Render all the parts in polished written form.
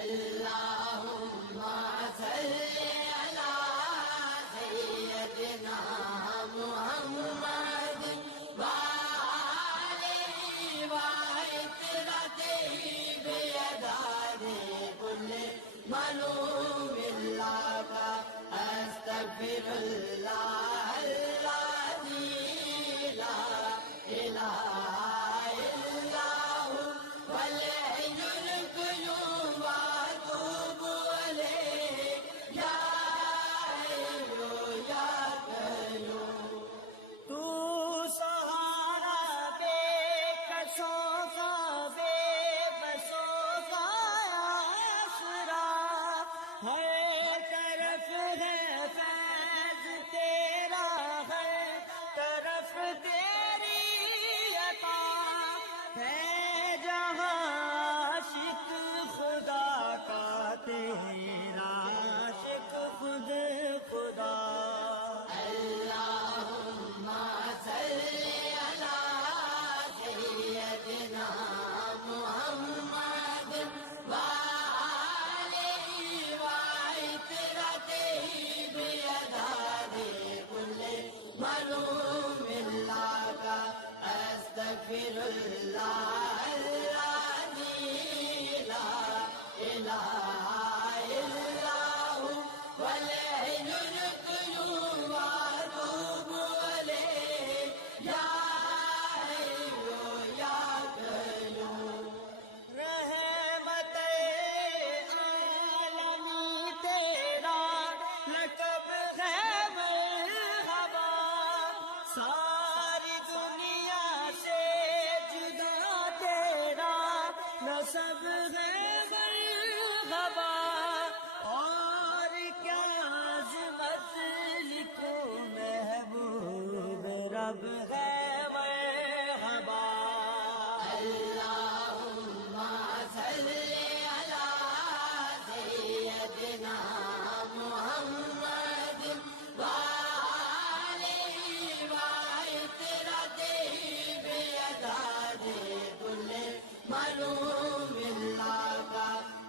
اللهم صل على سيدنا محمد وآله وعترته بيدار كل مظلوم لك أستغفر الله الذي لا إله إلا هو والحي القيوم وأتوب إليه يا حي يا قيوم تو سہارا بے کسوں کا بے بسوں کا آسرا ہر طرف ہے فیض تیرا ہر طرف تیری عطا ہے جہاں عاشق خدا کا تیرا عاشق خود خدا اللهم صل على سيدنا محمد وآله وعترته بيدار كل مظلوم لك أستغفر الله الذي لا إله إلا هو والحي القيوم وأتوب إليه يا حي يا قيوم رحمت عالمی تیرا لقب ہے مرحبا ساری دنیا سے جدا تیرا نسب ہے مرحبا اور کیا عظمت لکھو محبوب رب ہے مرحبا اللهم صل على سيدنا محمد وآله وعترته بيدار كل مظلوم لك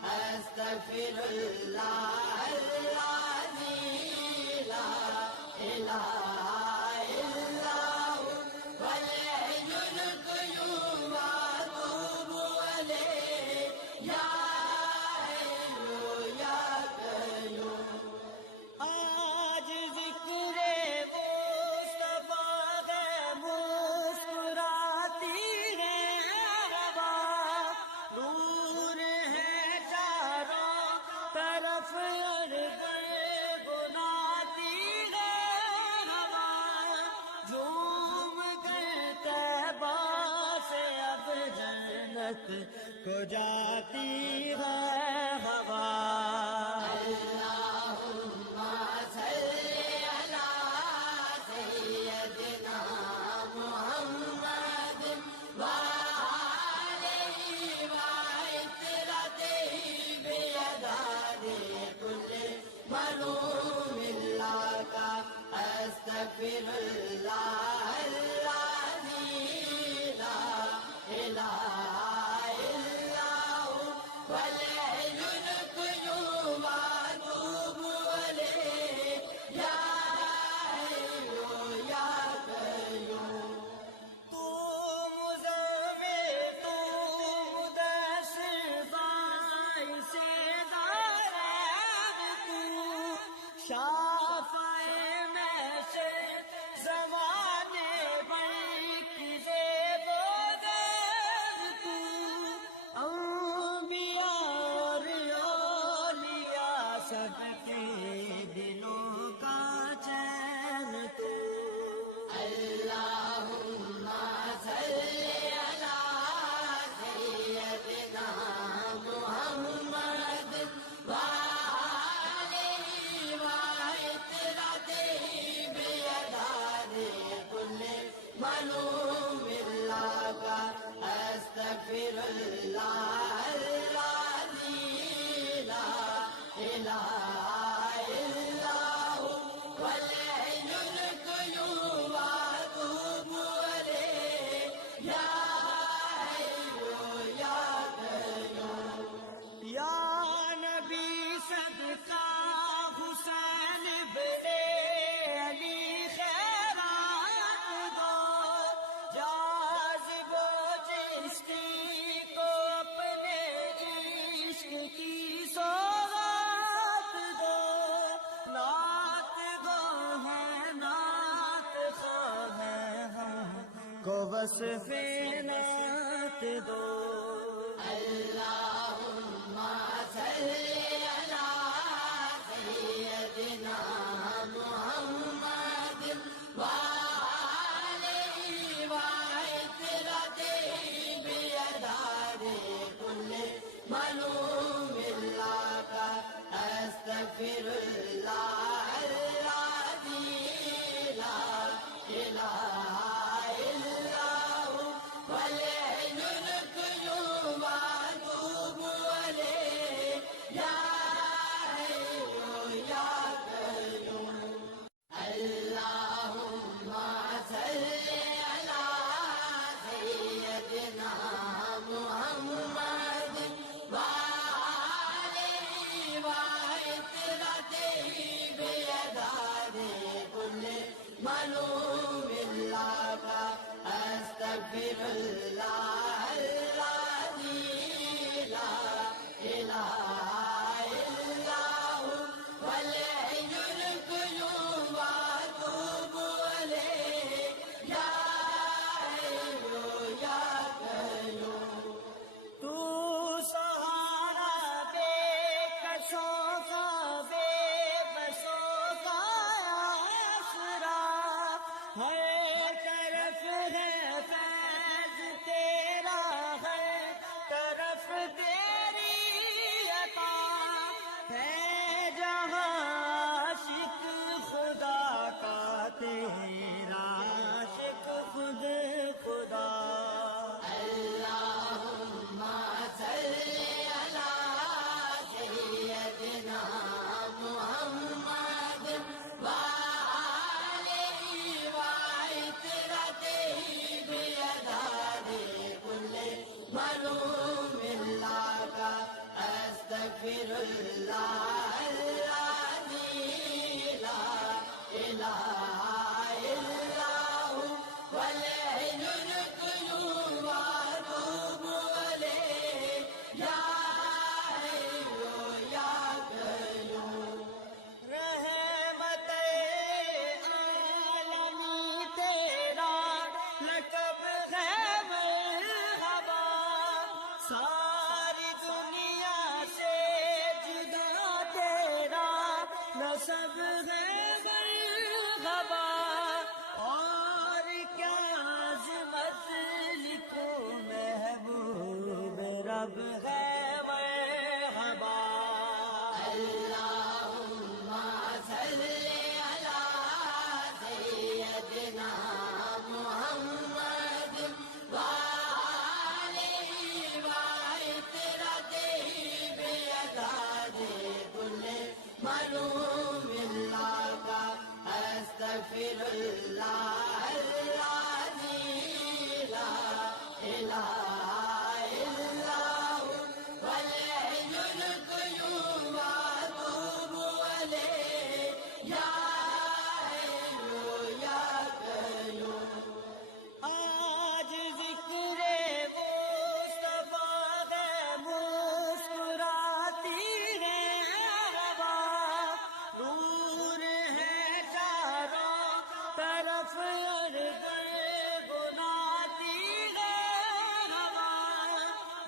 أستغفر الله الذي لا إله إلا هو والحي القيوم وأتوب إليه يا حي يا قيوم آج ذکر مصطفیٰ ہے مسکراتی ہے ہوا نور ہے چاروں طرف اور گنگناتی ہے ہوا جھوم کر طیبہ سے اب جنت کو جاتی ہے ہوا اللهم صل على سيدنا محمد وآله وعترته بيدار كل مظلوم لك أستغفر الله الذي لا إله إلا هو والحي القيوم وأتوب إليه يا حي يا قيوم تو مزمل تو مدثر باعث دارد تو شافع محشر زمانے بھر کی زیب و زر تو انبیاء اور اولیاء سب کے دلوں کا چین تو اللهم صل على سيدنا محمد وآله وعترته بيدار كل مظلوم لك أستغفر الله الذي لا إله إلا هو والحي القيوم وأتوب إليه يا حي يا قيوم یا کو وصف نعت دو. اللہم صلی علی سیدنا محمد وآلہ وعطرتہ بیدار کل ملوم اللہ کا استغفر اللہ العظیم لا الہ الا ہو والحی القیوم واتوب الیہ یا حی یا قیوم. اللہم صلی علی سیدنا محمد وآلہ وعطرتہ بیدار کل ملوم اللہ کا استغفر اللہ العظیم لا الہ الا ہو والحی القیوم واتوب الیہ یا حی یا قیوم. تو سہارا بے کسوں کا بے بسوں کا آسرا ہر طرف ہے فیض تیرا ہر طرف تیری عطا ہے جہاں عاشق خدا کا تیرا عاشق خود خدا. اللہم صلی علی سیدنا محمد وآلہ وعطرتہ بیدار کل ملوم اللہ کا استغفر اللہ العظیم لا الہ الا ہو والحی القیوم واتوب الیہ یا حی یا قیوم. رحمت عالمی تیرا لقب ہے مرحبا ساری دنیا سے جدا تیرا نسب ہے مرحبا اور کیا عظمت لکھو محبوب رب ہے مرحبا. اللہم صلی علی سیدنا محمد وآلہ وعطرتہ بیدار کل ملوم اللہ کا استغفر اللہ العظیم لا الہ الا ہو والحی القیوم واتوب الیہ یا حی یا قیوم. آج ذکر مصطفیٰ ہے مسکراتی ہے ہوا نور ہے چاروں طرف اور گنگناتی ہے ہوا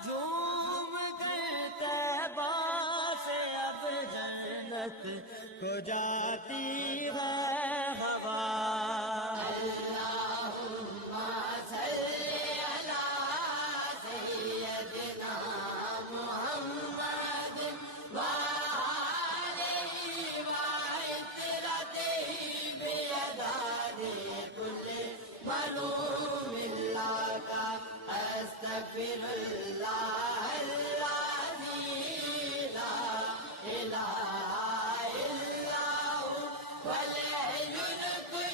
جھوم کر طیبہ سے اب جنت کو جاتی ہے ہوا. اللہم صلی علی سیدنا محمد وآلہ وعطرتہ بیدار کل ملوم اللہ کا استغفر اللہ العظیم لا الہ الا ہو والحی القیوم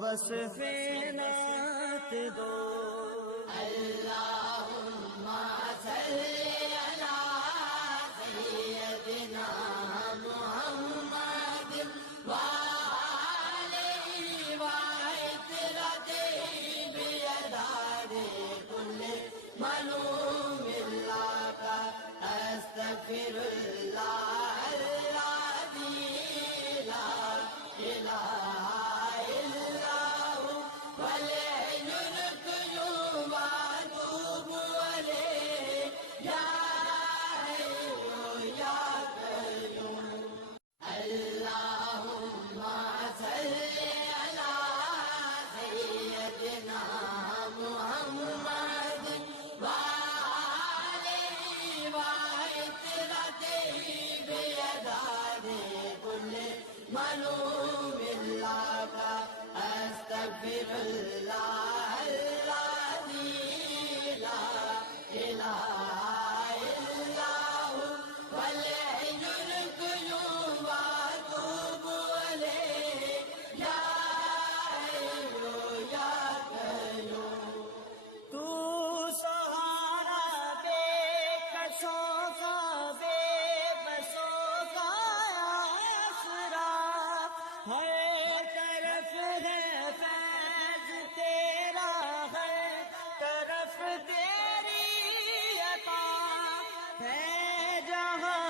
وصف نعت دو اللهم صل على سيدنا محمد وآله وعترته بيدار كل ملوم لك أستغفر الله الذي لا إله إلا هو والحي القيوم وأتوب إليه يا حي يا قيوم اللهم صل على سيدنا محمد وآله وعترته بيدار كل ملوم لك أستغفر الله الذي لا إله إلا هو والحي القيوم وأتوب إليه يا حي يا قيوم تو سہارا بے کسوں کا بے بسوں کا آسرا ہر طرف ہے فیض تیرا ہر طرف تیری عطا ہے جہاں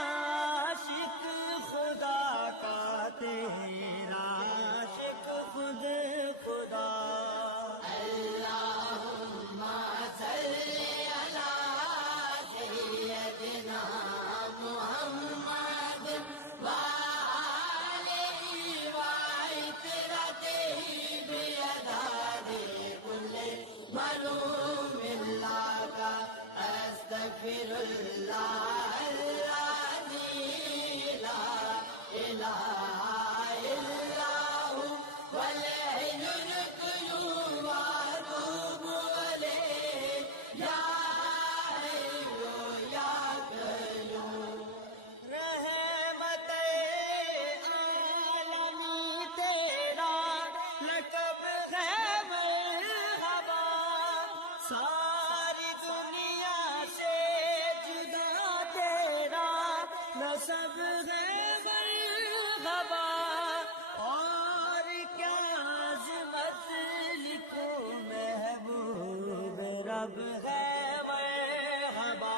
عاشق خدا کا تیرا عاشق خود خدا اللهم صل على سيدنا محمد وآله وعترته بيدار كل ملوم لك أستغفر الله الذي لا إله إلا هو والحي القيوم وأتوب إليه يا حي يا قيوم رحمت عالمی تیرا لقب ہے مرحبا ساری دنیا سے جدا تیرا نسب ہے مرحبا اور کیا عظمت لکھو محبوب رب ہے مرحبا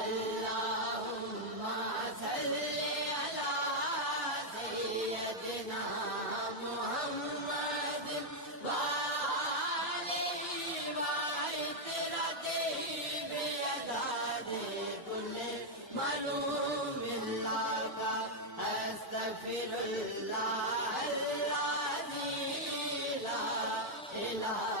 اللهم صل على سيدنا محمد وآله وعترته بيدار كل ملوم لك أستغفر الله الذي لا إله